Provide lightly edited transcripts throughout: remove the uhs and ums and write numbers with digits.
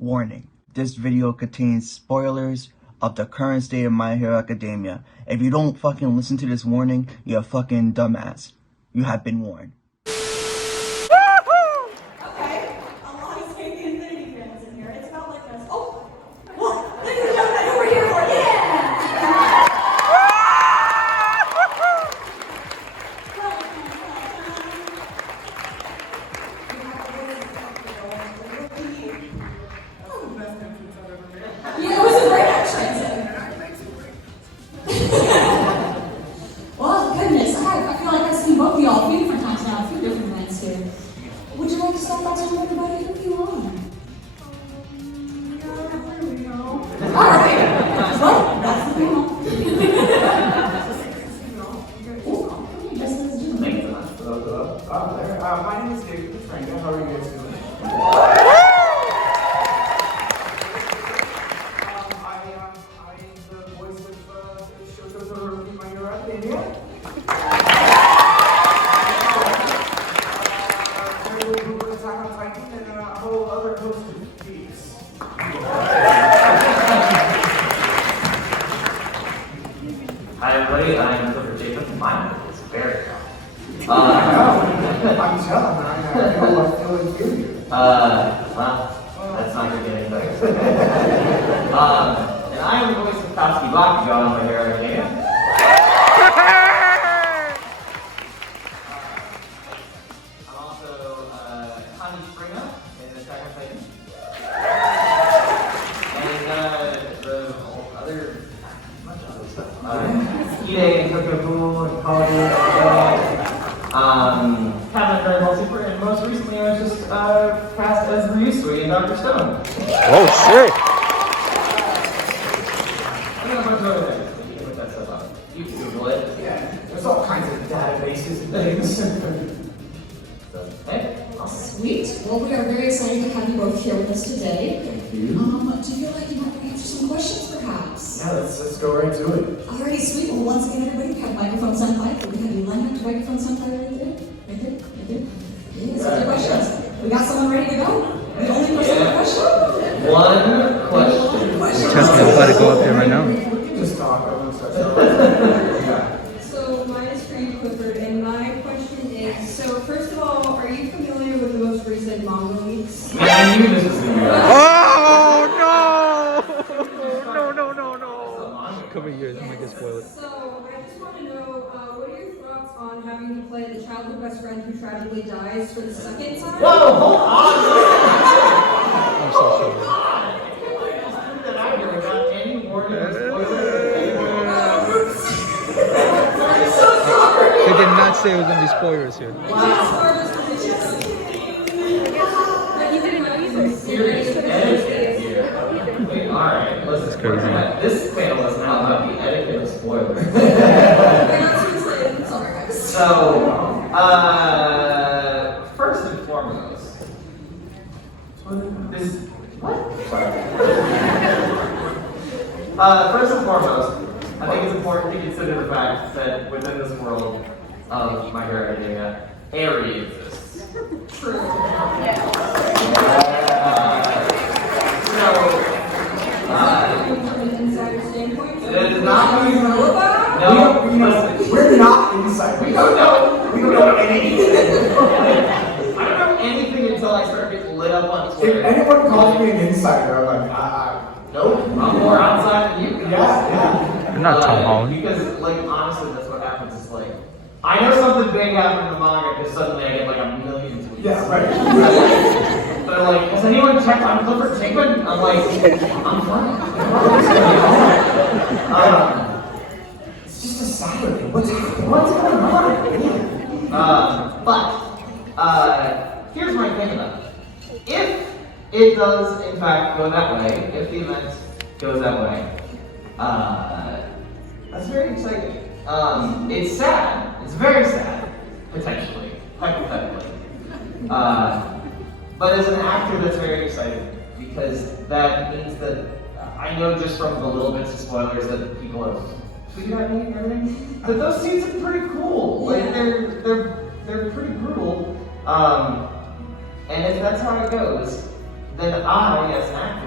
Warning, this video contains spoilers of the current state of My Hero Academia. If you don't fucking listen to this warning, you're a fucking dumbass. You have been warned. Okay, a lot of Skanky Infinity fans in here. It's about like this. Oh, well, ladies and gentlemen, who we're here for, yeah! Yeah, it was a great action. Well, goodness, I feel like I've seen both of y'all a few different times now, a few different events here. Would you like to start by telling everybody who you are? Alright, well, that's the thing. My name is David Franco. How are you guys doing? I'm the voice of Shoutout, Todoroki, My Hero Academia. Attack on Titan, and a whole other host of thieves. Hi everybody, I'm Clifford Jacob. Mine is very young. I'm telling I feel inferior. Well, that's not gonna get any better. And I am the voice of Bakugo on My Hero Academia. I'm also Connie Springer in Attack on Titan. And the other, much other stuff. Ide and Kokobu and Polaris. Cabinet Very Well Super, and most recently I was just cast as Ryusui in Dr. Stone. Oh shit! I got a bunch of other things. You can look that stuff up. You can Google it. Yeah, there's all kinds of databases and things. Hey. Sweet. Well, we are very excited to have you both here with us today. Thank you. Do you feel like you might answer some questions, perhaps? Yeah, let's go right to it. Alrighty, sweet. Well, once again, everybody, we have microphones on mic. We have you lined up to microphones on mic right there. Right there. Right there. Yeah, so the questions. We got someone ready to go? The only person with a question? One question. Testing how to go up there right now. We can just talk. I'm gonna start. So mine is for you, Clifford, and my question is, so first of all, are you familiar with the most recent manga leaks? I knew this was going to be Oh no! No! Cover your ears, I'm gonna get spoiled. So I just want to know, what are your thoughts on having to play the childhood best friend who tragically dies for the second time? Whoa, hold on! I'm so sorry. That I never got any warning or I'm so sorry! They did not say it was gonna be spoilers here. But you didn't know either. serious etiquette here. Alright, let's That's crazy. This panel is now about the etiquette of spoilers. Sorry, guys. So, first and foremost, first and foremost, I think it's important to consider the fact that within this world of My Hero Academia, Aerie exists. True. From an insider standpoint, so It is not you know about? No, listen. We're not inside. We don't know. We don't know anything. I don't know anything until I start getting lit up on If Twitter. anyone calls me an insider, I'm like, Nope, I'm more outside than you guys. yeah. You're not Tom Holland. Because, like, honestly, that's what happens. It's like, I know something big happened in the manga because suddenly I get like a million tweets. Yeah, right. They're like, has anyone checked on Clifford Jacob? I'm like, I'm fine. It's just a Saturday. What's happening? What's going on? But here's my thing about it. If it does, in fact, go that way, if the event goes that way, that's very exciting. It's sad. It's very sad, potentially, hypothetically. But as an actor, that's very exciting because that means that I know just from the little bits of spoilers that people have tweeted at me and everything, that those scenes are pretty cool. Like they're pretty brutal. And if that's how it goes, then I, as an actor,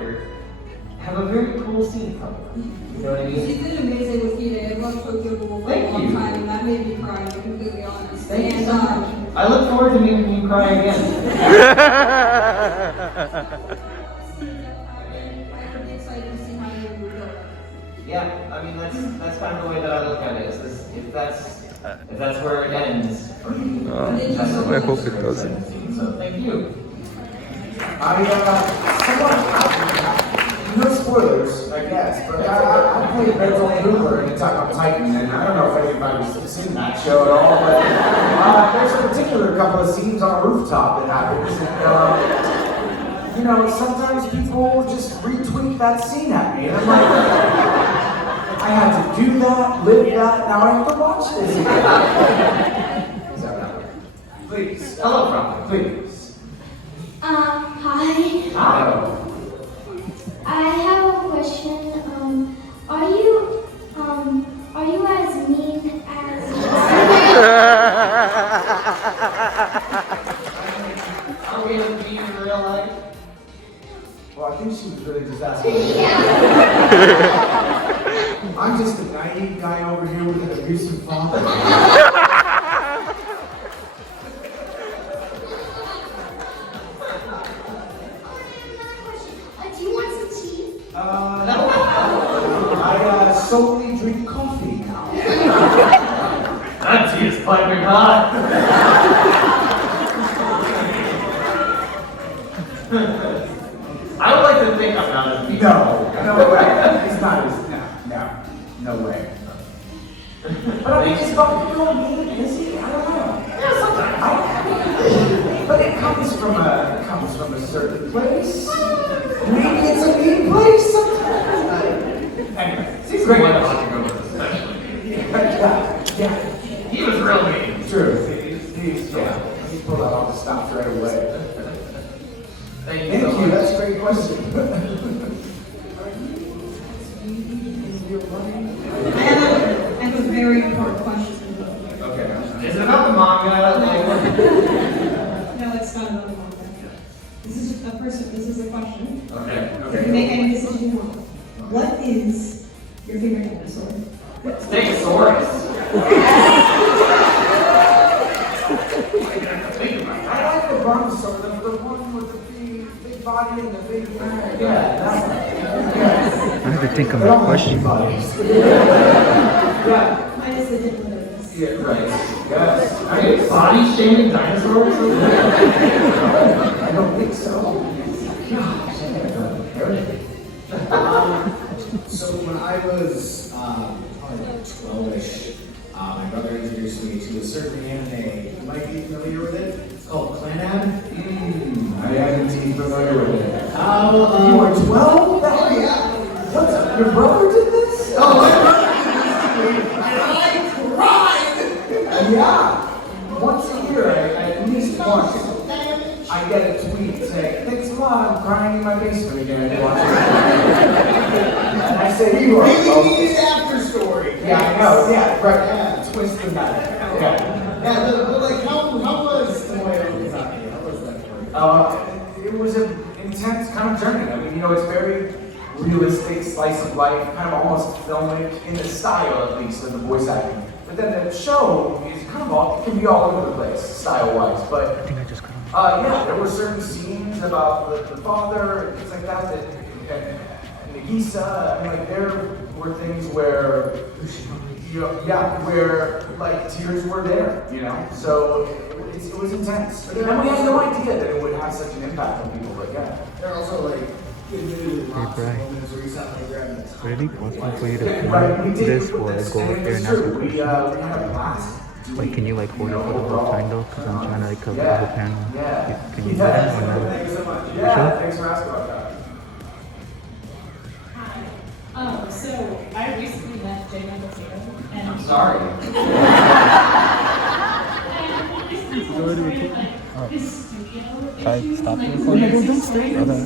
have a very cool scene coming up. You know what I You mean? did amazing with Kita. I've loved Tokyo Ghoul for a Thank long you. time, and that made me cry, to be completely honest. Thank you And, so much. I look forward to making you cry again. I'm really excited to see how you go. Yeah, I mean that's kind of the way that I look at it. Is if that's where it ends for me. I hope it doesn't. So thank you. No spoilers, I guess, but I played Red Hoover in Attack on Titan, and I don't know if anybody's seen that show at all, but there's a particular couple of scenes on a rooftop that happens, and you know, sometimes people just retweet that scene at me, and I'm like, I had to do that, live that, now I have to watch this. Please, Hello, Frank. please. Hi. Hi. I have a question. Are you as mean as? Are we gonna be in real life? Well, I think she was really just asking. I'm just a naive guy over here with an abusive father. Do you want some tea? I solely drink coffee now. That tea is piping hot. I would like to think I'm not as mean. No way. It's not as, no way. But I mean, is Bakugo mean? Is he? I don't know. Yeah, sometimes. But it comes from a certain place. Maybe it's a mean place sometimes. Anyway, He's great at Bakugo, especially. yeah. He was real mean. True. He pulled out all the stops right away. Thank you Thank so you. much. That's a great question. I have a very important question. Okay. Is it about the manga? No, it's not about the manga. This is a person. This is a question. Okay. You can make any decision you want. What is your favorite dinosaur? Stegosaurus. I like the brontosaur, the one with the big body and the big hair. Yeah, that one. I have to think of my question. Yeah. Mine is the Diplodocus. Yeah, right. Yes. Are you body shaming dinosaurs? I don't think so. So when I was probably like 12-ish, my brother introduced me to a certain anime. You might be familiar with it. It's called Clanad. I haven't seen familiar with it. You were 12? Oh yeah. What's your brother did this? Oh, my brother introduced me, and I cried. Yeah. Once a year, at least once, I get a tweet saying, "Thanks a lot, I'm crying in my basement again." And I say, "You are." Really needed after story. Yeah, I know. Yeah, right. Yeah. Twist the knife. Yeah. Yeah, but like, how was Tomoyo Kazaki? How was that for you? It was an intense kind of journey. I mean, it's very realistic, slice of life, kind of almost filmic in the style, at least, of the voice acting. But then the show is kind of it can be all over the place, style-wise. But yeah, there were certain scenes about the father and things like that, and Nagisa. I mean, like there were things where, where like tears were there, So it was intense. And we had no idea that it would have such an impact on people. But yeah, There are also like admittedly lots of Brian. moments where you sound like grabbing the top. Really possible for you to right. We film did this put or this, go and up it there was and ask a true. We question? had a blast. Like, can you like hold it for the whole overall, time though? Because I'm trying to like cover the Yeah. whole panel. Yeah. Can you do that or no? Thanks so much. Yeah, Sure. thanks for asking about that. So I recently met Jay Mendocino, and I'm sorry. his studio. I stopped Like, recording. his studio. Okay.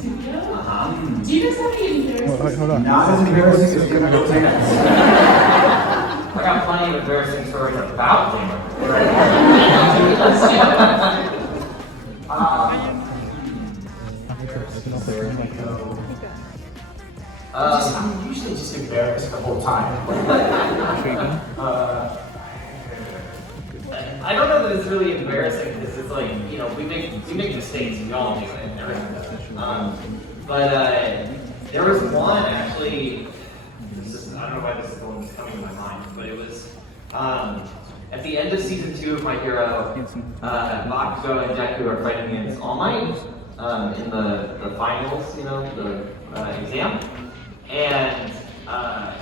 Do you guys have any embarrassing? Wait, hold on. Not as embarrassing as gonna go dance. I got plenty of embarrassing stories about them. I'm usually just embarrassed the whole time. I don't know that it's really embarrassing because it's like, you know, we make mistakes, we all make mistakes. But there was one actually, I don't know why this is the one that's coming to my mind, but it was at the end of season 2 of My Hero, Bakugo and Deku are fighting against All Might in the finals, you know, the exam. And I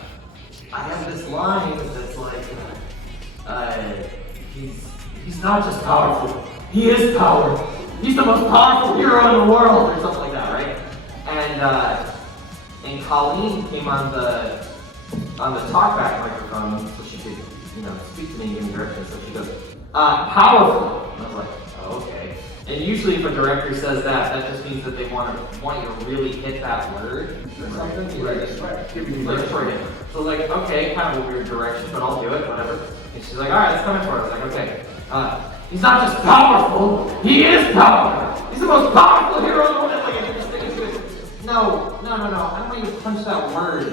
have this line that's like, he's not just powerful, he is power. He's the most powerful hero in the world, or something like that, right? And Colleen came on the talkback microphone so she could, you know, speak to me and give me directions. So she goes, powerful. And I was like, oh, okay. And usually if a director says that, that just means that they want you to really hit that word or something. Right. Short it. So like, okay, kind of a weird direction, but I'll do it, whatever. And she's like, all right, it's coming for us. I was like, okay. He's not just powerful, he is power. He's the most powerful hero in the world. Like, I just think it's good. No. I don't want you to punch that word.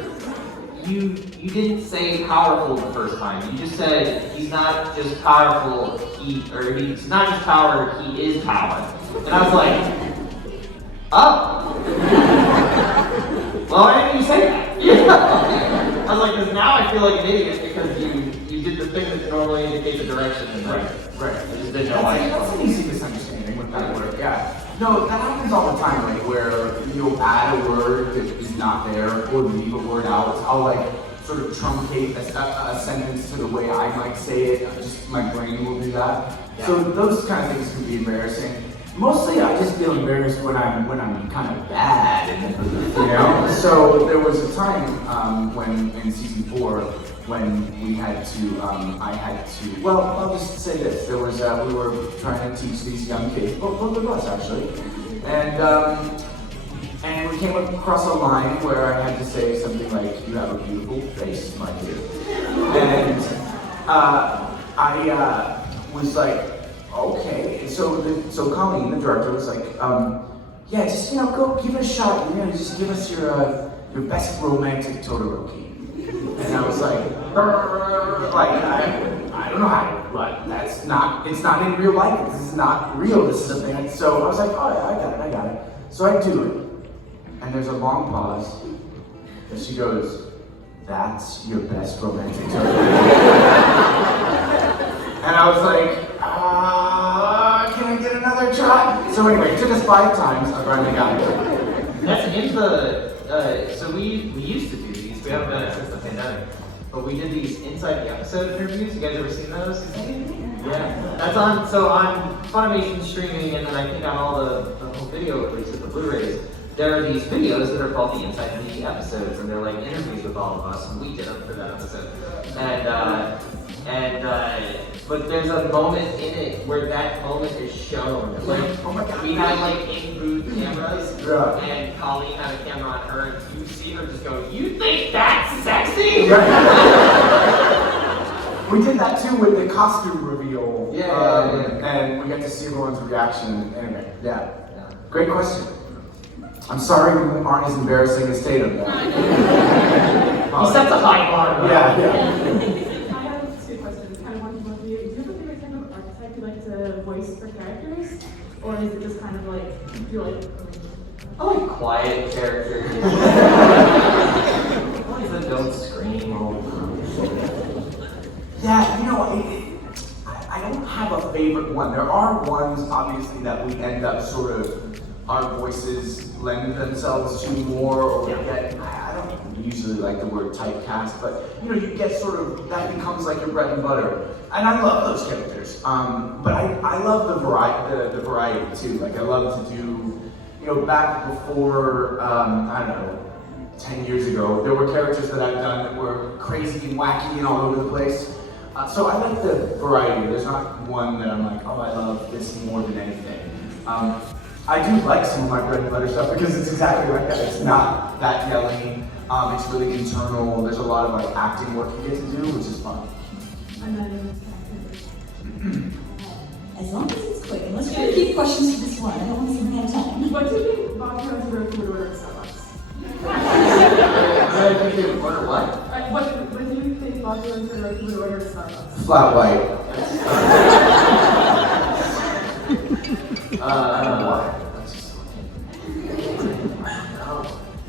You didn't say powerful the first time. You just said he's not just powerful, he's not just power, he is power. And I was like, oh. Well, why didn't you say that? Yeah. I was like, because now I feel like an idiot because you did the thing that normally indicates a direction. And Right. I just didn't know why. That's an easy misunderstanding with that word, yeah. No, that happens all the time, right? Where you'll add a word that is not there, or leave a word out. I'll like sort of truncate a sentence to the way I might say it. Just my brain will do that. Yeah. So those kind of things can be embarrassing. Mostly, I just feel embarrassed when I'm kind of bad, you know. So there was a time when in season 4. When we had to, well, I'll just say this. There was, we were trying to teach these young kids, both of us actually, and we came across a line where I had to say something like, you have a beautiful face, my kid. And I was like, okay. And so Colleen, the director, was like, yeah, just, you know, go give it a shot. You know, just give us your best romantic Todoroki. And I was like, I don't know how to, but it's not in real life. This is not real. This is a thing. So I was like, oh yeah, I got it. So I do it. And there's a long pause. And she goes, that's your best romantic Todoroki. And I was like, can I get another try? So anyway, it took us 5 times. I finally got it. That's in so we used to do these. We haven't done it since the pandemic. But we did these inside the episode interviews. You guys ever seen those? Yeah. That's on Funimation streaming, and then I think on all the whole video releases, the Blu-rays. There are these videos that are called the inside the episodes, and they're like interviews with all of us, and we did them for that episode. But there's a moment in it where that moment is shown. Like, oh my God, we had like in-booth cameras, and Colleen had a camera on her, and you see her just go, you think that's sexy? We did that too with the costume reveal. Yeah. And we got to see everyone's reaction. Anyway, yeah. Great question. I'm sorry we aren't as embarrassing as Tatum. He sets a high bar. Yeah. I have 2 questions, kind of one for both of you. Do you have a favorite type of archetype you like to voice for characters? Or is it just kind of like, you like... I like quiet characters. Ones that don't scream all the time. Yeah, you know, I don't have a favorite one. There are ones, obviously, that we end up sort of, our voices lend themselves to more, or we get, I don't usually like the word typecast, but you know, you get sort of, that becomes like your bread and butter. And I love those characters. But I love the variety too. Like I love to do, you know, back before, I don't know, 10 years ago, there were characters that I've done that were crazy and wacky and all over the place. So I like the variety. There's not one that I'm like, oh, I love this more than anything. I do like some of my bread and butter stuff because it's exactly like that. It's not that yelling. It's really internal. There's a lot of like acting work you get to do, which is fun. And then... As long as it's quick, unless you're gonna keep questions for this one, I don't want to run out of time. What do you think Bakugo and Todoroki would order at Starbucks? order what? What do you think Bakugo and Todoroki would order at Starbucks? Flat white. I don't know.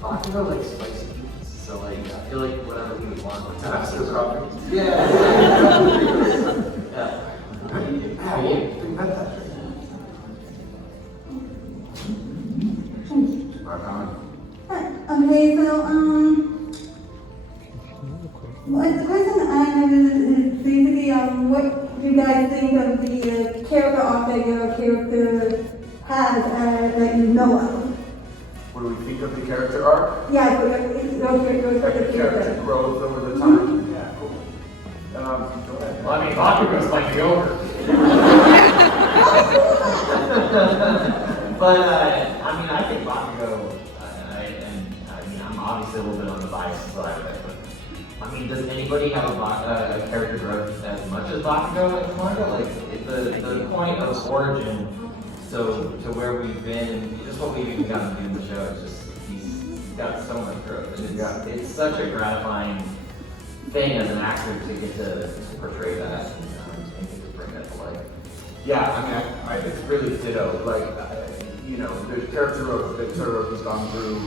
Bakugo likes spicy beans, so like I feel like whatever he would want. That's the problem. Yeah. Okay, so, well, the question I have is basically, what do you guys think of the character arc that your character has that you know of? What do we think of the character arc? Yeah, so your Character growth over the time. Yeah, cool. Go ahead. Well, I mean, Bakugo's like the ogre. But I mean, I think Bakugo, I'm obviously a little bit on the biased side of it, but I mean, does anybody have a character growth as much as Bakugo in the manga? Like, the point of origin, so to where we've been, and just what we've even gotten to do in the show, it's just, he's got so much growth. And it's such a gratifying thing as an actor to get to portray that and get to bring that to life. Yeah, I mean, it's really ditto. Like, the character growth that Todoroki's gone through,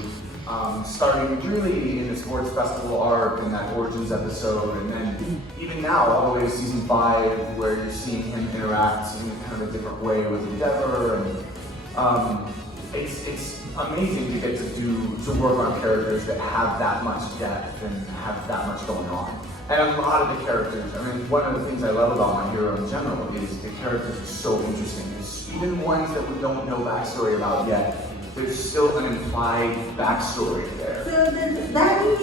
starting really in the sports festival arc and that Origins episode, and then even now, all the way to season 5, where you're seeing him interact in kind of a different way with Endeavor, and it's amazing to get to work on characters that have that much depth and have that much going on. And a lot of the characters, I mean, one of the things I love about My Hero in general is the characters are so interesting. It's even ones that we don't know backstory about yet, there's still an implied backstory there. So does that mean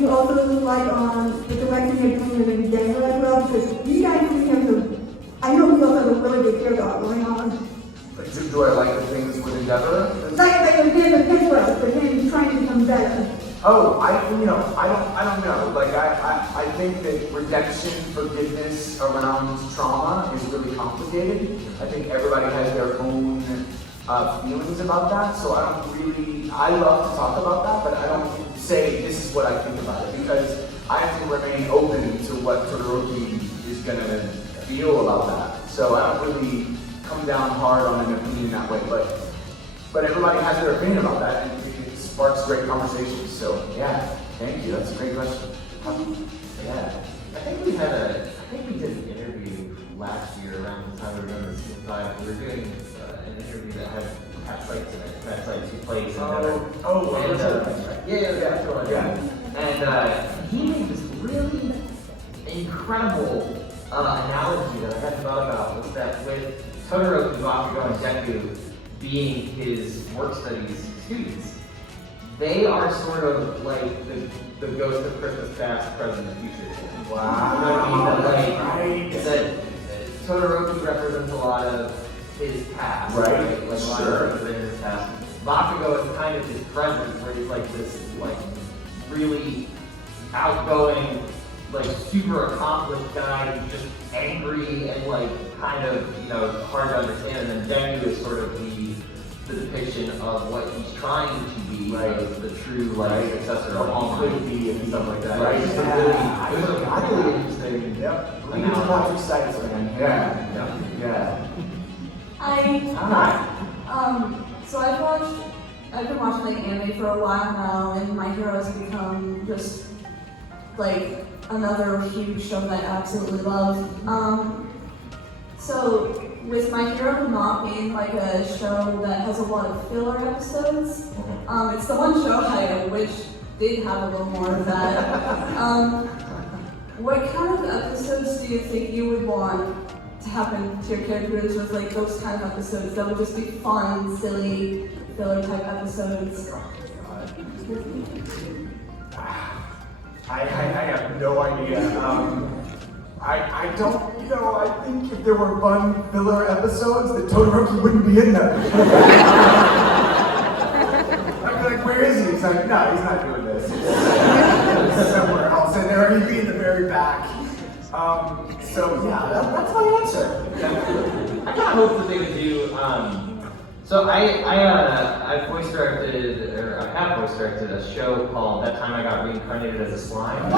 you also like the direction you're doing with Endeavor as well? Because you guys seem to, I know you also have a really good character arc going on. Do I like the things with Endeavor? Like you're getting the pitch for him trying to become better. Oh, I don't know. Like, I think that redemption, forgiveness around trauma is really complicated. I think everybody has their own feelings about that, so I love to talk about that, but I don't say this is what I think about it, because I have to remain open to what Todoroki is gonna feel about that. So I don't really come down hard on an opinion that way, but everybody has their opinion about that, and it sparks great conversations. So yeah, thank you. That's a great question. Yeah, I think we did an interview last year around the time we were doing the season 5. We were doing an interview that had Cat Sites in it. Cat Sites who plays in And he made this really incredible analogy that I hadn't thought about, was that with Todoroki, Bakugo, and Deku being his work studies students, they are sort of like the ghost of Christmas past, present, and future. Wow. You know what I mean? That Todoroki represents a lot of his past. Right. Like a lot of things in his past. Bakugo is kind of his present, where he's like this, like, really outgoing, like, super accomplished guy who's just angry and, like, kind of, hard to understand. And then Deku is sort of the depiction of what he's trying to be, the true, successor of All Might and stuff like that. Right. It was really interesting. Yep. We need to watch these sites, man. Yeah. So I've been watching like anime for a while now, and My Hero has become just like another huge show that I absolutely love. So with My Hero not being like a show that has a lot of filler episodes, it's the one show I wish did have a little more of that. What kind of episodes do you think you would want to happen to your characters with like those kind of episodes that would just be fun, silly, filler type episodes? I have no idea. I don't, I think if there were fun filler episodes, that Todoroki wouldn't be in them. I'd be like, where is he? He's like, no, he's not doing this. He's somewhere else, and there he'd be in the very back. So yeah, that's my answer. I kind of hope that they would do. So I voice directed, or I have voice directed a show called That Time I Got Reincarnated as a Slime.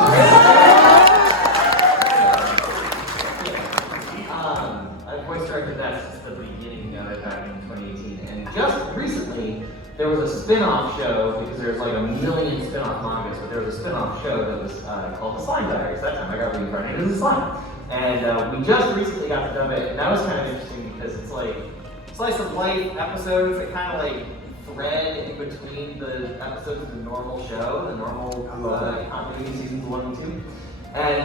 I voice directed that since the beginning of it back in 2018. And just recently, there was a spin-off show, because there's like a million spin-off mangas, but there was a spin-off show that was called The Slime Diaries. That time I got reincarnated as a slime. And we just recently got to dub it, and that was kind of interesting because it's like slice of life episodes that kind of like thread in between the episodes of the normal show, the normal continuity seasons 1 and 2. And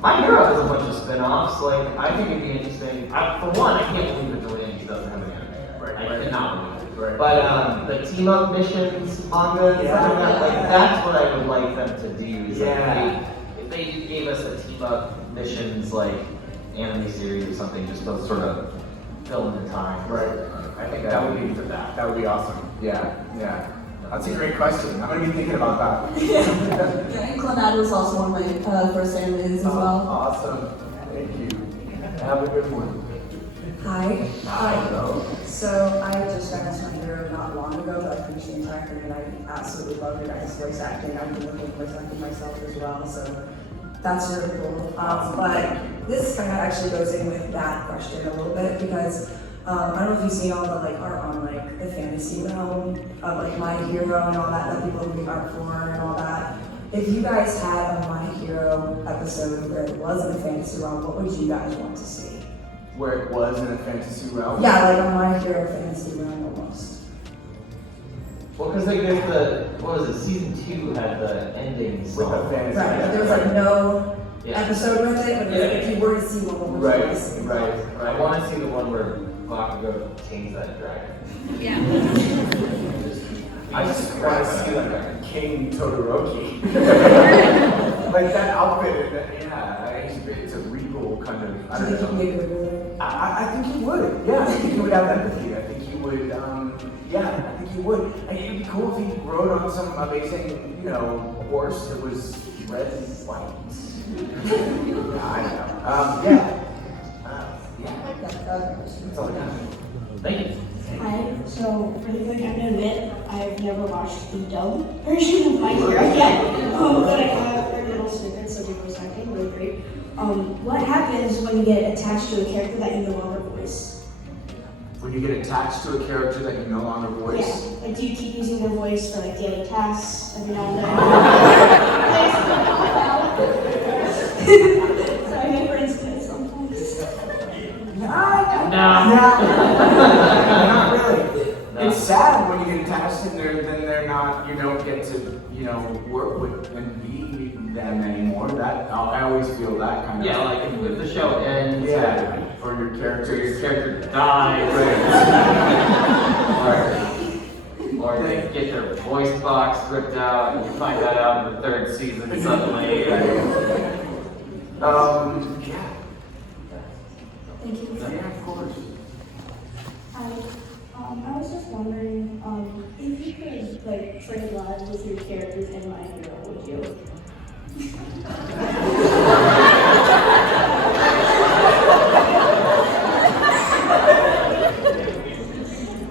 My Hero has a bunch of spin-offs. Like, I think it'd be interesting. For one, I can't believe that Joanne doesn't have an anime. I cannot believe it. But the team up missions manga, like that's what I would like them to do. Is like if they gave us a team up missions like anime series or something, just to sort of fill in the time. Right. I think that would be for that. That would be awesome. Yeah. That's a great question. I'm gonna be thinking about that. And Clannad was also one of my first animes as well. Awesome. Thank you. Have a good one. Hi. So I just got into My Hero not long ago, but I finished the entire thing and I absolutely love your guys' voice acting. I've been looking for something myself as well, so that's really cool. But this kind of actually goes in with that question a little bit because I don't know if you've seen all the art on the fantasy realm of My Hero and all that people make art for and all that. If you guys had a My Hero episode where it was in the fantasy realm, what would you guys want to see? Where it was in a fantasy realm? Yeah, like a My Hero fantasy realm almost. Well, because they did what was it, season 2 had the ending song. With the fantasy. Right, but there was no episode with it, but if you were to see one, what would you want to see? Right. I want to see the one where Bakugo tames that dragon. Yeah. I just want to see King Todoroki. Like that outfit, it's a regal kind of. I don't know. I think he would. Yeah, I think he would have empathy. I think he would. I think he would. And it'd be cool if he rode on some amazing, horse that was red and white. I don't know. That's all I got. Thank you. Hi, so really quick, I'm gonna admit I've never watched the dub version of My Hero yet, but I have heard little snippets of your voice acting, really great. What happens when you get attached to a character that you no longer voice? When you get attached to a character that you no longer voice? Yeah, like do you keep using their voice for daily tasks every now and then? So I mean, for instance, sometimes. No. Not really. No. It's sad when you get attached and they're not, you don't get to, work with and be them anymore. That I always feel that kind of. Yeah, like if the show ends. Or your character dies. Or they get their voice box ripped out, and you find that out in the 3rd season suddenly. Thank you. Yeah, of course. I was just wondering, if you could trade lives with your characters in My Hero, would you?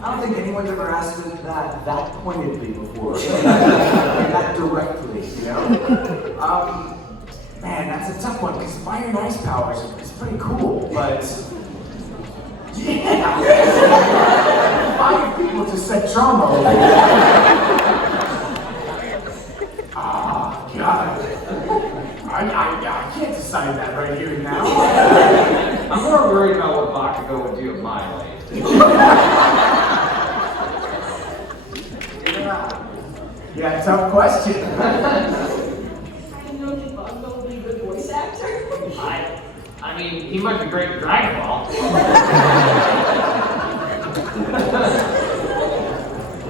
I don't think anyone's ever asked me that pointedly before. That directly, Man, that's a tough one because fire and ice powers is pretty cool, but 5 people just said trauma. God. I can't decide that right here and now. I'm more worried about what Bakugo would do in my life. Yeah, tough question. I don't know if Bakugo would be a good voice actor. I mean, he might be great in Dragon Ball.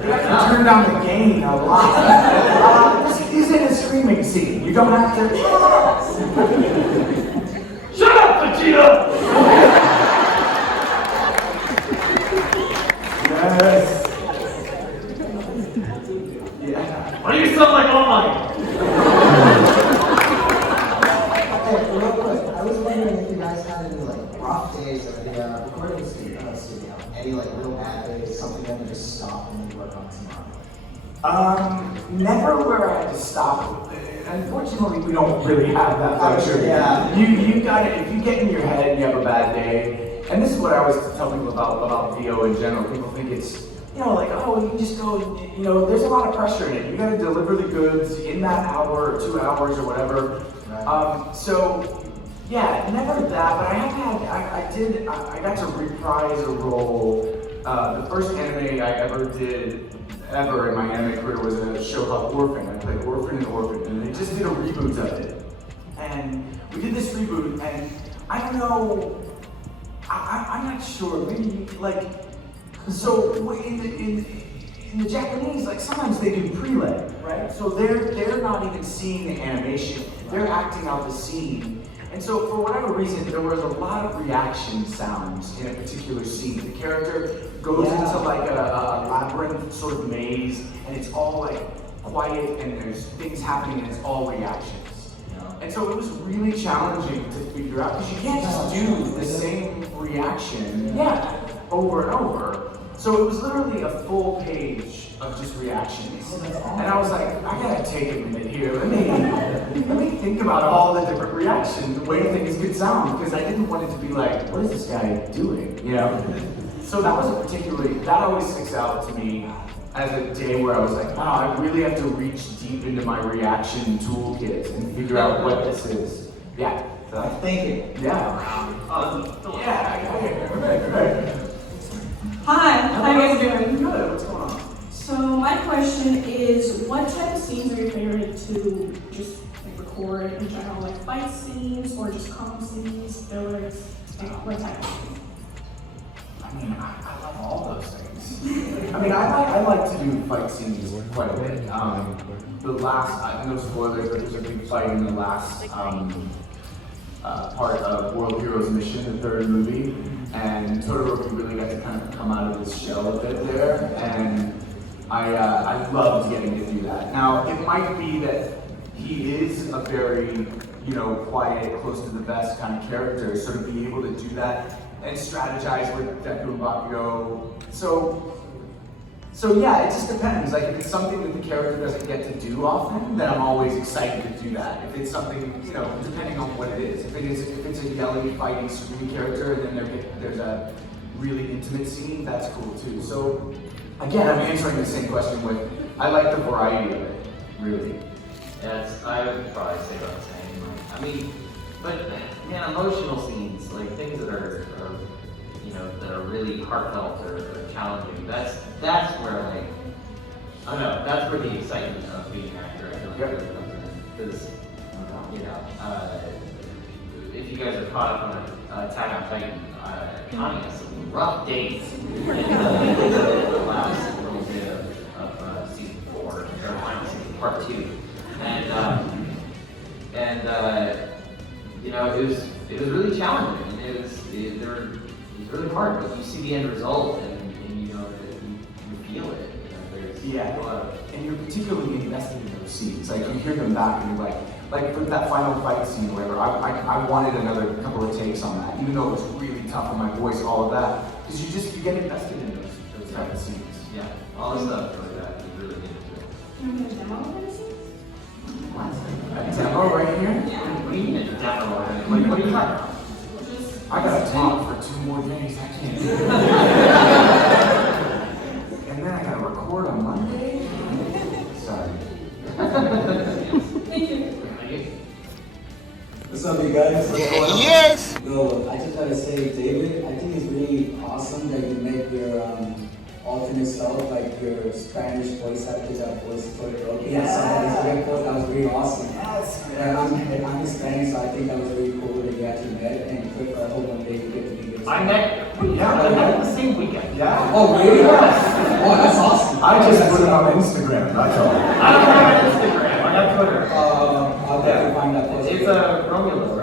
You have to turn down the gain a lot. This is in a screaming scene. You don't have to. Shut up, Vegeta! Yes. Yeah. Why do you sound like All Might? Real quick, I was wondering if you guys had any rough days at the recording studio. Any real bad days, something that would just stop and you work on tomorrow. Never where I had to stop. Unfortunately, we don't really have that luxury. Yeah. You got it. If you get in your head and you have a bad day, and this is what I always tell people about VO in general. People think it's, like, oh, you can just go, there's a lot of pressure in it. You got to deliver the goods in that hour or 2 hours or whatever. So, yeah, never that, but I got to reprise a role. The first anime I ever did in my anime career was a show called Orphan. I played Orphan and Orphan, and they just did a reboot of it. And we did this reboot, and I don't know, I'm not sure, maybe, so in the Japanese, sometimes they do pre-leg, right? So they're not even seeing the animation, they're acting out the scene. And so for whatever reason, there was a lot of reaction sounds in a particular scene. The character goes into a labyrinth sort of maze, and it's all quiet, and there's things happening, and it's all reactions. And so it was really challenging to figure out, because you can't just do the same reaction over and over. So it was literally a full page of just reactions. And I was like, I gotta take a minute here. Let me think about all the different reactions, the way things could sound, because I didn't want it to be like, what is this guy doing? So that that always sticks out to me as a day where I was like, wow, I really have to reach deep into my reaction toolkit and figure out what this is. Yeah. So, thinking. Yeah. Hi, how are you guys doing? Good, what's going on? So my question is, what type of scenes are your favorite to just record in general, like fight scenes or just calm scenes, fillers, what type of scenes? I mean, I love all those things. I mean, I like to do fight scenes quite a bit. The last, no spoilers, but there's a big fight in the last part of World Heroes Mission, the third movie, and Todoroki really got to kind of come out of his shell a bit there, and I loved getting to do that. Now, it might be that he is a very, quiet, close to the vest kind of character, so to be able to do that and strategize with Deku and Bakugo. So yeah, it just depends. Like if it's something that the character doesn't get to do often, then I'm always excited to do that. If it's something, depending on what it is. If it's a yelling, fighting, screaming character, and then there's a really intimate scene, that's cool too. So again, I'm answering the same question with, I like the variety of it, really. Yes, I would probably say about the same. I mean, but man, emotional scenes, like things that are that are really heartfelt or challenging. That's where I don't know. That's where the excitement of being an actor I feel like really comes in. Because if you guys are caught up on Attack on Titan, Connie has some rough days in the last little bit of season 4 or final season part 2, and it was really challenging. It was really hard, but you see the end result and you feel it. And you're particularly invested in those scenes. Like you hear them back and you're like for that final fight scene or whatever, I wanted another couple of takes on that, even though it was really tough on my voice, all of that, because you get invested in those type of scenes. Yeah, all the stuff like that, you really get into it. Can we get a demo of the scenes? A demo right here? What do you mean a demo? Like, what are you talking about? I gotta talk for 2 more days, I can't do it. And then I gotta record on Monday? Sorry. Thank you. What's up, you guys? Yes! No, I just gotta say, David, I think it's really awesome that you make your alternate self, like your Spanish voice actor that was Todoroki. That was really awesome. Yes, man. I'm Spanish, so I think that was really cool that you actually met, and I hope one day you get to be this. I met the same weekend. Yeah? Oh, really? Yes. Oh, that's awesome. I just put it on Instagram, that's all. I don't have Instagram, I have Twitter. I'll definitely find that post. It's Romulo.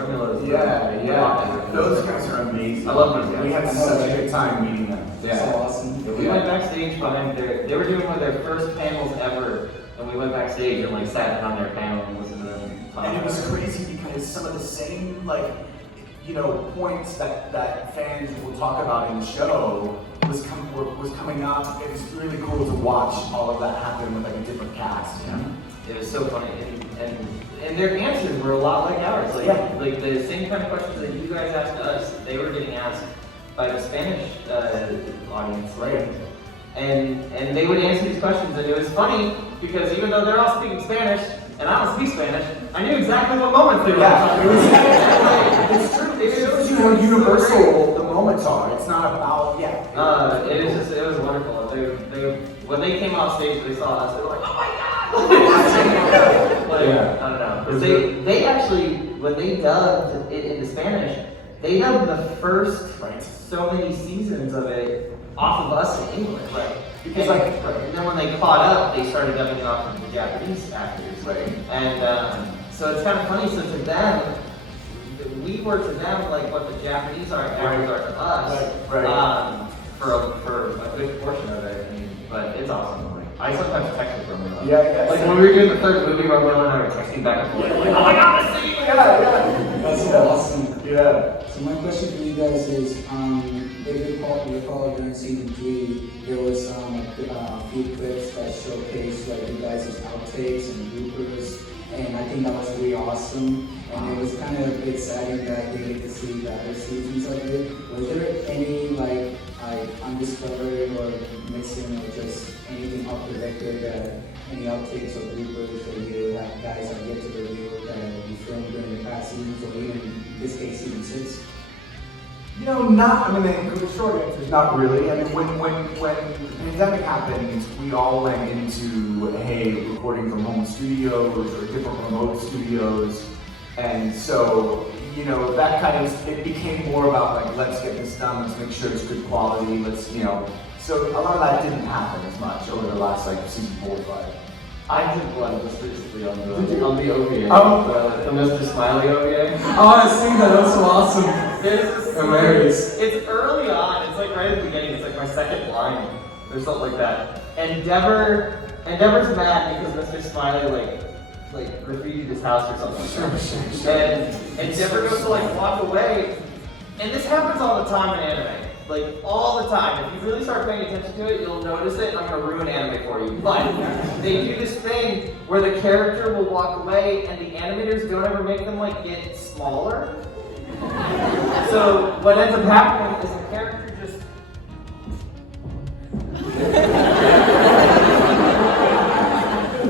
Yeah. Those guys are amazing. I love those guys. We had such a good time meeting them. So awesome. We went backstage behind they were doing one of their first panels ever, and we went backstage and sat down on their panel and listened to them talk. And it was crazy because some of the same points that fans will talk about in the show was coming up. It was really cool to watch all of that happen with like a different cast. You know? It was so funny, and their answers were a lot like ours. Like the same kind of questions that you guys asked us, they were getting asked by the Spanish audience. Right. And they would answer these questions, and it was funny because even though they're all speaking Spanish, and I don't speak Spanish, I knew exactly what moments they were talking about. It's true. It shows you how universal the moments are. It's not about it was wonderful. When they came off stage, they saw us. They were like, oh my god! I don't know. 'Cause they actually, when they dubbed it into Spanish, they dubbed the first so many seasons of it off of us in English. Right. Because and then when they caught up, they started dubbing it off of the Japanese actors. Right. And so it's kind of funny. So to them, we were to them like what the Japanese actors are to us. Right. For a good portion of it. I mean, but it's awesome. I sometimes text with Romeo. Like when we were doing the third movie, Romeo and I were texting back and forth. Like, oh my god, let's see! That's so awesome. Yeah. So my question for you guys is, if you recall during season 3, there was a few clips that showcased like you guys' outtakes and bloopers, and I think that was really awesome. And it was kind of exciting that we get to see the other seasons of it. Was there any like undiscovered or missing or just anything off the record that any outtakes or bloopers that you have guys are yet to review that you filmed during the past seasons or even in this case season 6? You know, the short answer is not really. I mean, when the pandemic happened, we all went into, recording from home studios or different remote studios. And so, you know, that kind of, it became more about like, let's get this done, let's make sure it's good quality, so a lot of that didn't happen as much over the last like season 4 or 5. I did one just recently on the OVA. The Mr. Smiley OVA. Oh, I see that. That's so awesome. It's hilarious. It's early on. It's like right at the beginning. It's like my second line or something like that. And Endeavor's mad because Mr. Smiley like graffitied his house or something. And Endeavor goes to like walk away. And this happens all the time in anime. Like all the time. If you really start paying attention to it, you'll notice it. I'm gonna ruin anime for you. But they do this thing where the character will walk away and the animators don't ever make them like get smaller. So what ends up happening is the character just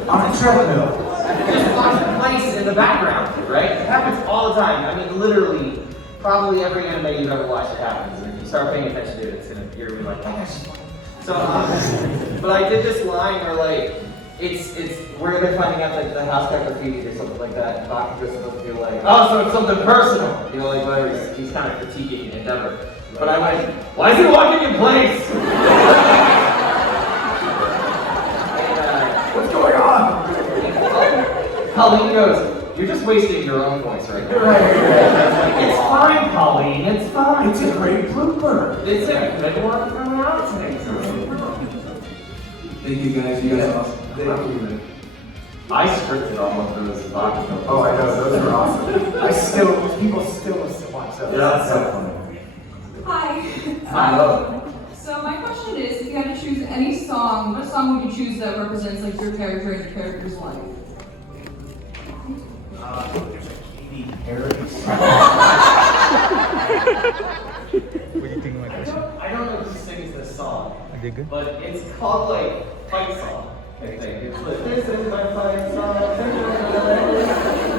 on a treadmill. Just walks in place in the background, right? It happens all the time. I mean, literally, probably every anime you've ever watched it happens. And if you start paying attention to it, you're gonna be like, oh gosh. So, but I did this line where like, it's where they're finding out that the house got graffiti or something like that. And Bakugo's supposed to be like, oh, so it's something personal. You know, like whatever. He's kind of critiquing Endeavor. But I went, why is he walking in place? What's going on? Colleen goes, you're just wasting your own voice right now. Right. It's fine, Colleen, it's fine. It's a great blooper. It's a good one from outtakes. Thank you guys. You guys are awesome. Thank you. I scripted almost those boxes. Oh, I know, those are awesome. People still watch those. Yeah, that's so funny. Hi. Hello. So my question is, if you had to choose any song, what song would you choose that represents like your character and your character's life? Katy Perry. What do you think of my question? I don't know who sings this song, I did good. but it's called like Fight Song. I think it's like, this is my fight song.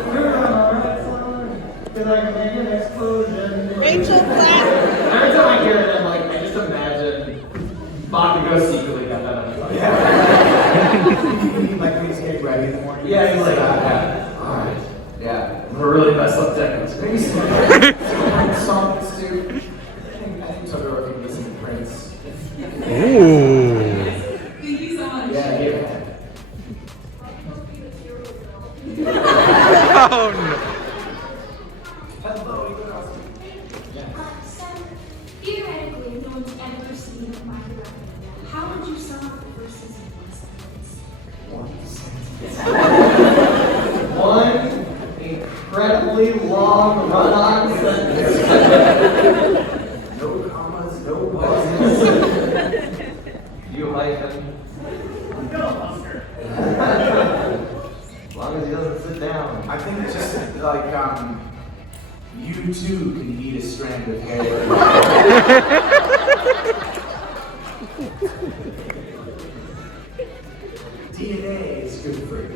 We're on a fight song. Cause I can make an explosion. Rachel Black. Every time I hear it, I'm like, I just imagine Bakugo secretly got that on the fight. Yeah. Like when he's getting ready in the morning. Yeah, he's like, alright. Yeah, we're really messed up techniques. Songs too. I think Todoroki listen to Prince. Ooh. Thank you so much. Yeah. Oh no. Theoretically, if no one's ever seen My Hero, how would you sum up the first season in one sentence? One incredibly long run-on sentence. No commas, no pauses. down. I think it's just like, you too can eat a strand of hair. DNA is good for you.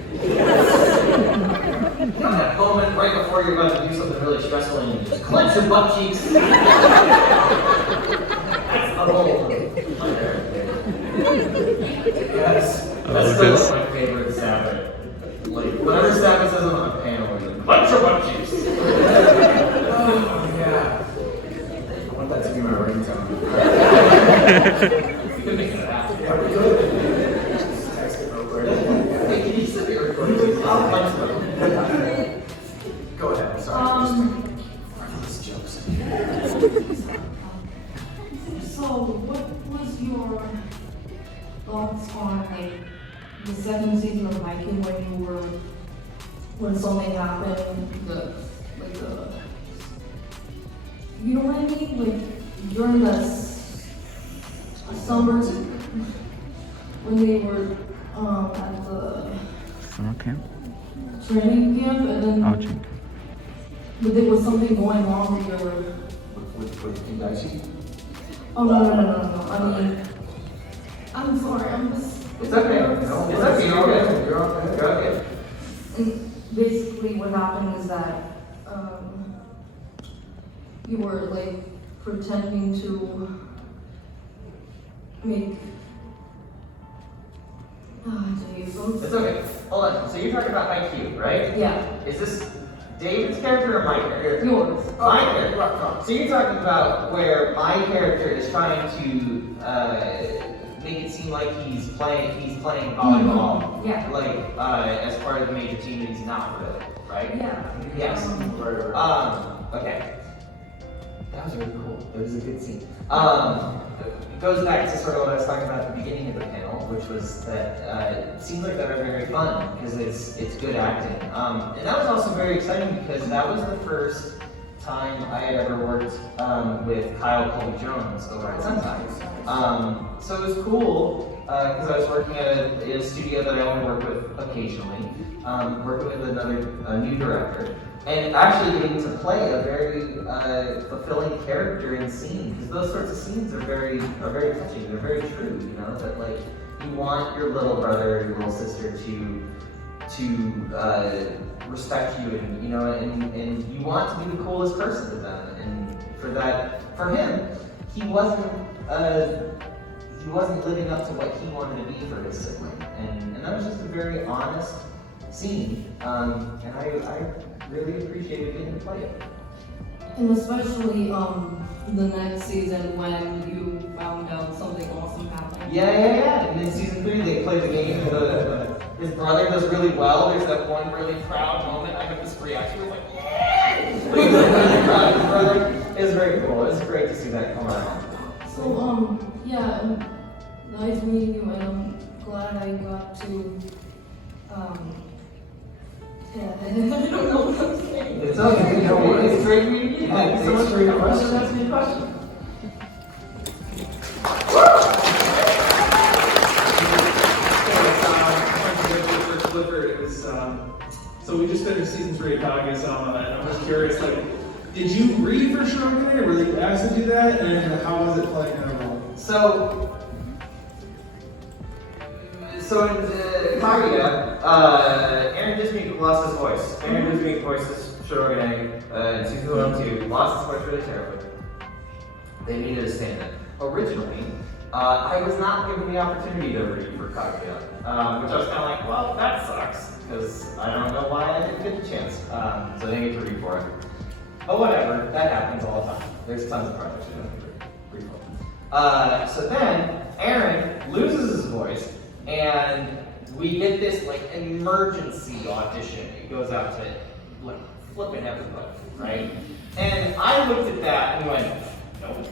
That moment right before you're about to do something really stressful and you just clench your butt cheeks. That's the whole Yes. That's still my favorite Sabbath. Like, whatever Sabbath says on a panel, you're like, clench your butt cheeks. Oh, yeah. I want that to be my ringtone. You can make it happen. Yeah, we could. Just text it real quick. Hey, can you send me a recording? I'll punch them. Go ahead, I'm sorry. Friendless jokes. So, what was your thoughts on like the second season of Viking when something happened, you know what I mean? Like during the summers when they were at the Summer camp? training camp, and then but there was something going on with your. With Kindachi? Oh no! I mean, I'm sorry. I'm just. It's okay. No, it's okay. You're okay. You're okay. You're okay. And basically, what happened is that you were like pretending to make. It's okay. Hold on. So you're talking about IQ, right? Yeah. Is this David's character or my character? Yours. My character. So you're talking about where my character is trying to make it seem like he's playing volleyball. Mm-hmm. Yeah. Like as part of the major team that he's not really, right? Yeah. Yes. Okay. That was really cool. It was a good scene. It goes back to sort of what I was talking about at the beginning of the panel, which was that scenes like that are very fun because it's good acting. And that was also very exciting because that was the first time I had ever worked with Kyle Colby Jones over at Sunshine. So it was cool because I was working at a studio that I only work with occasionally, working with a new director. And actually getting to play a very fulfilling character and scene, because those sorts of scenes are very touching. They're very true, you know. That like you want your little brother, or your little sister to respect you, and you know, and you want to be the coolest person to them. And for him, he wasn't living up to what he wanted to be for his sibling, and that was just a very honest scene. And I really appreciated getting to play it. And especially the next season when you found out something awesome happened. Yeah. And in season 3, they play the game. His brother does really well. There's that one really proud moment. I got this reaction. I was like, yeah! He's really proud of his brother. It was very cool. It was great to see that come out. So yeah, nice meeting you, and I'm glad I got to. Yeah, I don't know what I'm saying. It's okay. It's great meeting you. Thank you so much for your question. That's me a question. It was, so we just finished season 3 of Kaguya-sama, and I'm just curious, like, did you read for Shoutout, or were you asked to do that, and how was it playing in a role? So in Kaguya, Aaron Disney lost his voice. Aaron Disney voices Shoutout in season 1 and 2, lost his voice really terribly. They needed a stand-in. Originally, I was not given the opportunity to read for Kaguya, which I was kind of like, well, that sucks, because I don't know why I didn't get the chance. So I didn't get to read for it. But whatever, that happens all the time. There's tons of projects you don't get to read for. So then, Aaron loses his voice, and we get this like emergency audition. It goes out to like flipping everybody, right? And I looked at that and went, nope.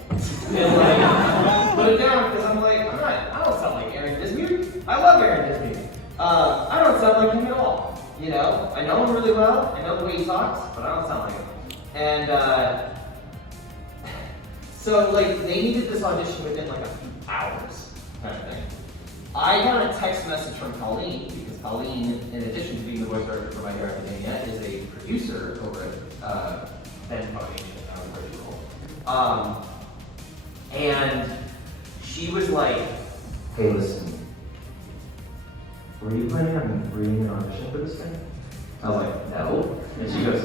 And like put it down because I'm like, I don't sound like Aaron Disney. I love Aaron Disney. I don't sound like him at all. You know, I know him really well. I know the way he talks, but I don't sound like him. And so like they needed this audition within like a few hours, kind of thing. I got a text message from Colleen, because Colleen, in addition to being the voice director for My Hero Academia, producer over at then Audition. That was pretty cool. And she was like, "Hey, listen, were you planning on reading an audition for this thing?" I was like, "No." And she goes,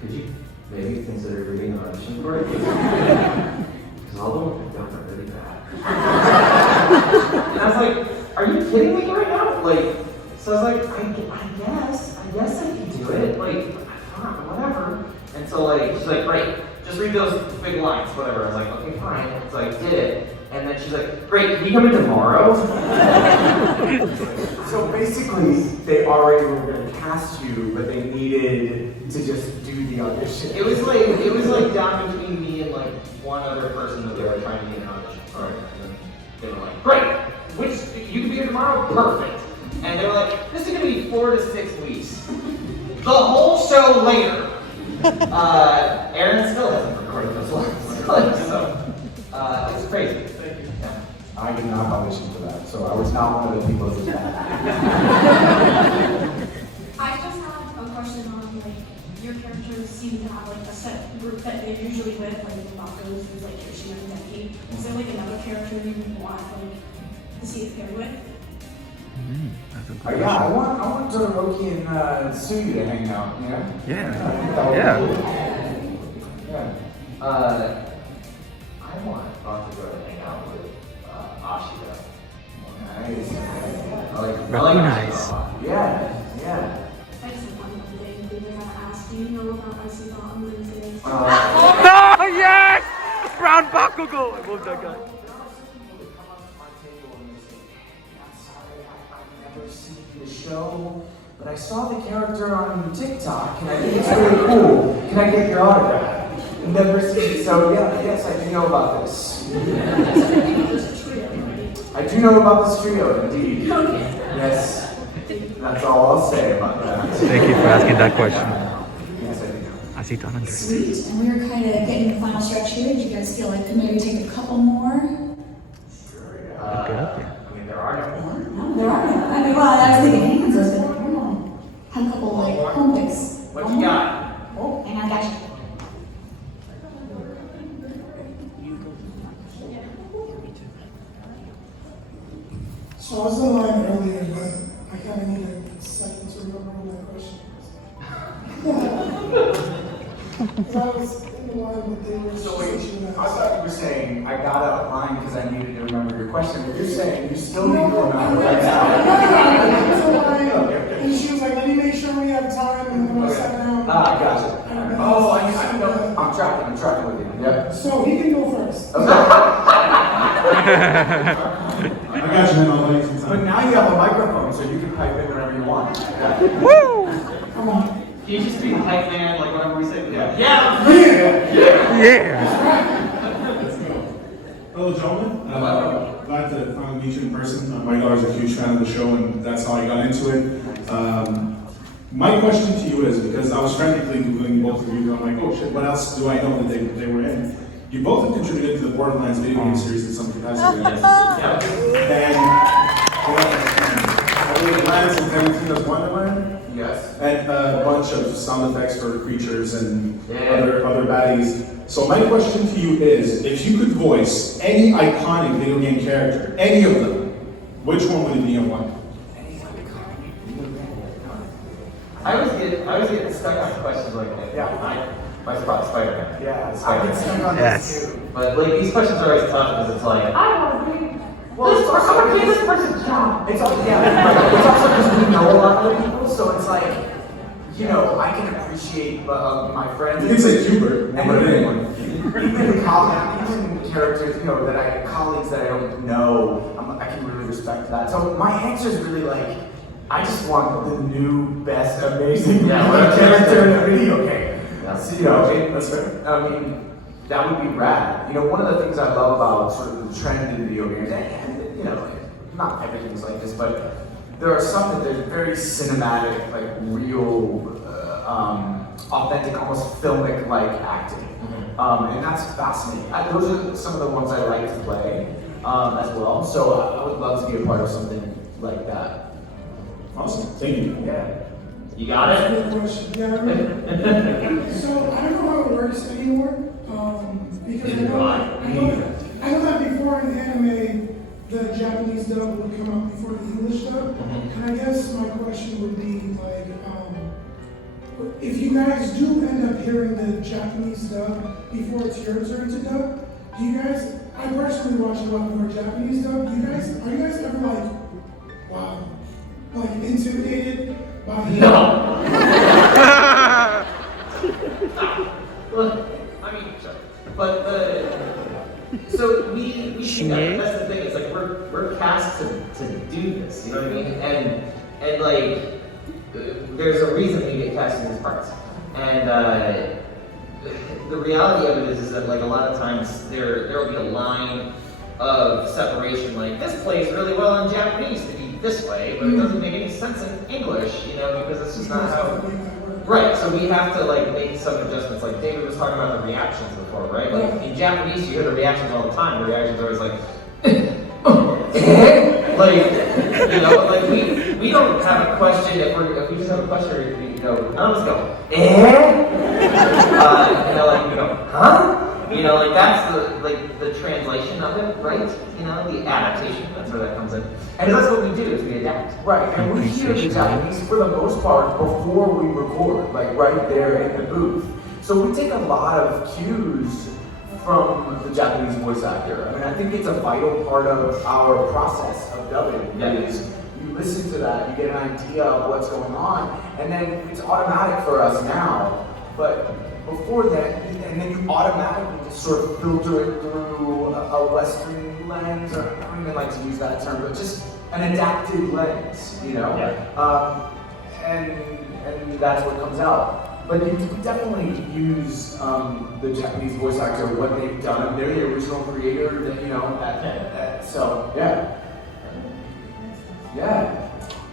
"Could you maybe consider reading an audition for it?" Because all the ones we've done are really bad. And I was like, "Are you kidding me right now?" Like, so I was like, I guess I can do it. Like, fine, whatever. And so like, she's like, "Great, just read those big lines, whatever." I was like, "Okay, fine." So I did it. And then she's like, "Great, can you come in tomorrow?" So basically, they already were going to cast you, but they needed to just do the audition. It was like down between me and like one other person that they were trying to get an audition for. And then they were like, "Great, you can be here tomorrow? Perfect." And they were like, "This is gonna be 4 to 6 weeks." The whole show later. Aaron still hasn't recorded those lines. So it's crazy. Yeah. I did not audition for that, so I was not one of the people that did that. I just have a question on like your characters seem to have like a set group that they're usually with, like the Bakos, there's like Yoshi and Deki. Is there like another character you want like to see it paired with? Yeah, I want Todoroki and Suyu to hang out, you know? Yeah. Yeah. I want Bakugo to hang out with Ashita. Nice. I like Nice. Ashita a lot. Yeah. I just have one thing they were gonna ask. Do you know about my seat on Wednesdays? No, yes! Brown Bakugo! I love that guy. The show, but I saw the character on TikTok and I think it's really cool. Can I get your autograph? Never seen it, so yeah, yes, I do know about this. I do know about this trio, indeed. Yes, that's all I'll say about that. Thank you for asking that question. Yes, I do. I see Don Andres. Sweet, and we were kind of getting the final stretch here. Do you guys feel like maybe take a couple more? I mean, there are no more. No, there are no. I mean, well, I was thinking hands. I was thinking, have a couple like home picks. What you got? Oh, hang on, I got you. So I was in line earlier, but I kind of need a second to remember what my question was. Because I was in the line, but they were So wait, I thought you were saying I got out of line because I needed to remember your question, but you're saying you still need to remember right now. And she was like, "Let me make sure we have time," and then I sat down. Gotcha. Oh, I know. I'm tracking with you. Yep. So he can go first. I got you, man. But now you have a microphone, so you can pipe in whenever you want. Yeah. Woo! Come on. Can you just be the hype man, like whenever we say, Yeah. Hello, gentlemen. Glad to finally meet you in person. My daughter's a huge fan of the show, and that's how I got into it. My question to you is, because I was frantically Googling both of you, and I'm like, oh shit, what else do I know that they were in? You both have contributed to the Borderlands video game series in some capacity. And I believe Lance and Valentina's Wonderland. Yes. And a bunch of sound effects for creatures and other baddies. So my question to you is, if you could voice any iconic video game character, any of them, which one would it be and why? I always get stuck on questions like that. Yeah. My spot, Spider-Man. Yeah, I get stuck on this too. But like these questions are always tough because it's like, I want to be. Well, it's also this person's job. It's also because we know a lot of people, so it's like, you know, I can appreciate my friends. You can say Hubert, and even characters, you know, colleagues that I don't know, I can really respect that. So my answer is really like, I just want the new, best, amazing character in a video game. So, you know, that's fair. I mean, that would be rad. You know, one of the things I love about sort of the trend in video games, and you know, not everything's like this, but there are some that they're very cinematic, like real, authentic, almost filmic-like acting. And that's fascinating. Those are some of the ones I like to play as well. So I would love to be a part of something like that. Awesome. Thank you. Yeah. You got That's a it? good question. Yeah, I remember. So I don't know how it works anymore. Because I know that before in anime, the Japanese dub would come out before the English dub. And I guess my question would be like, if you guys do end up hearing the Japanese dub before it's your turn to dub, do you guys? I personally watch a lot more Japanese dub. Are you guys ever like, wow, like intimidated by? No. Look, I mean, sorry, but so we that's the thing. It's like we're cast to do this. You know what I mean? And like there's a reason we get cast in these parts. And the reality of it is that like a lot of times there will be a line of separation. Like this plays really well in Japanese to be this way, but it doesn't make any sense in English. You know, because it's just not how. Right, so we have to like make some adjustments. Like David was talking about the reactions before, right? Like in Japanese, you hear the reactions all the time. The reactions are always like, like, you know, like we don't have a question if we just have a question. We go, none of us go, you know, like we go, huh? You know, like that's the translation of it, right? You know, the adaptation. That's where that comes in. And that's what we do is we adapt. Right, and we hear the Japanese for the most part before we record, like right there in the booth. So we take a lot of cues from the Japanese voice actor. I mean, I think it's a vital part of our process of dubbing. Is you listen to that, you get an idea of what's going on, and then it's automatic for us now. But before that, and then you automatically just sort of filter it through a Western lens, or I don't even like to use that term, but just an adapted lens, you know? And that's what comes out. But you definitely use the Japanese voice actor, what they've done. They're the original creator, that, you know, so, yeah. Yeah.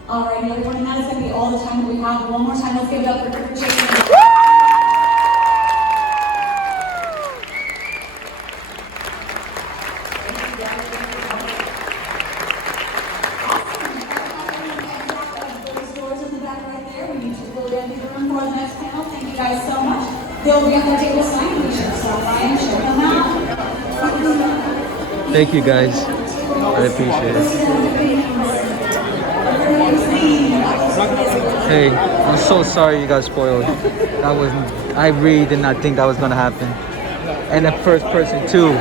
Alrighty, everyone, that is going to be all the time that we have. One more time, let's give it up for Cricket Chicken. They'll be at the table signing picture, so Ryan, check them out. Thank you guys. I appreciate it. Hey, I'm so sorry you got spoiled. I really did not think that was gonna happen. And the first person too.